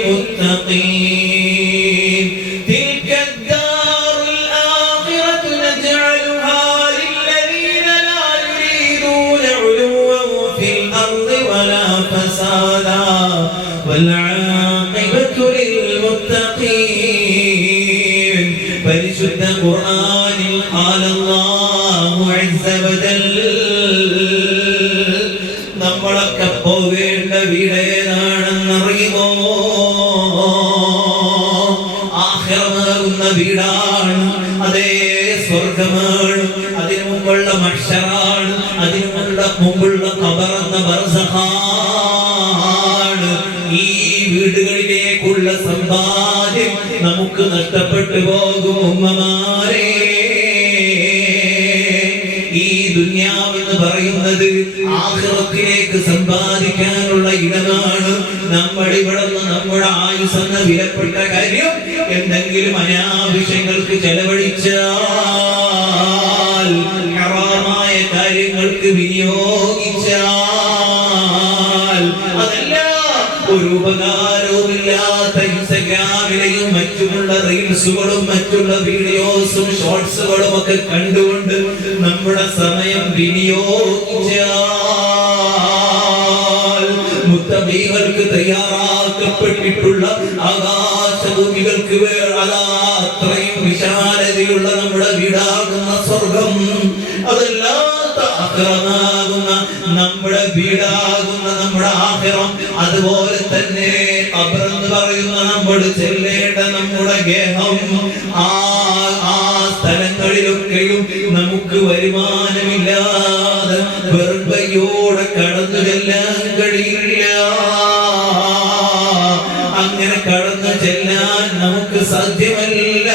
المتقين تلك الدار الآخرة نجعلها للذين لا يريدون علوا في الأرض ولا فسادا والعاقبة للمتقين പരിശുദ്ധ ഖുർആനിൽ قال الله عز وجل നമ്മളൊക്കെ പോകേണ്ട വീടേതാണെന്നറിയുമോ? ആഖിറമാകുന്ന വീടാണ്, അതേ സ്വർഗമാണ്. അതിനു മുമ്പുള്ള മഹ്ശറാണ്, അതിനു മുമ്പുള്ള ഖബറെന്ന ബർസഖാണ്. ഈ വീടുകളിലേക്കുള്ള സമ്പാദ്യം നമുക്ക് നഷ്ടപ്പെട്ടു പോകും ഉമ്മമാരെ. ഈ ദുനിയാവെന്ന് പറയുന്നത് ആഖിറത്തിലേക്ക് സമ്പാദിക്കാനുള്ള ഇടമാണ്. നമ്മൾ ഇവിടെ നിന്ന് നമ്മുടെ ആയുസ് എന്ന വിലപ്പെട്ട കാര്യം എന്തെങ്കിലും അനാവശ്യങ്ങൾക്ക് ചെലവഴിച്ചാൽ, ഹറാമായ കാര്യങ്ങൾക്ക് വിനിയോഗിച്ചാൽ, അതല്ല ഒരു ഉപകാരവുമില്ലാത്ത ഇൻസ്റ്റഗ്രാമിലെയും മറ്റുമുള്ള റീൽസുകളും മറ്റുള്ള വീഡിയോസും ഷോർട്സുകളും ഒക്കെ കണ്ടുകൊണ്ട് നമ്മുടെ സമയം വിനിയോഗിച്ചാൽ, മുത്തഖീങ്ങൾക്ക് തയ്യാറാക്കപ്പെട്ടിട്ടുള്ള ആകാശഭൂമികൾക്ക് അത്രയും വിശാലതയുള്ള നമ്മുടെ വീടാകുന്ന സ്വർഗം, അതല്ലാത്ത ആഖിറമാകുന്ന നമ്മുടെ വീടാകുന്ന നമ്മുടെ ആഖിറം, അതുപോലെ തന്നെ ഖബർ എന്ന് പറയുന്ന നമ്മൾ ചെല്ലേണ്ട നമ്മുടെ ഗേഹം, ആ സ്ഥലങ്ങളിലൊക്കെയും നമുക്ക് വരുമാനമില്ലാതെ വെറും കൈയോടെ കടന്നു ചെല്ലാൻ കഴിയില്ല. അങ്ങനെ കടന്നു ചെല്ലാൻ നമുക്ക് സാധ്യമല്ല.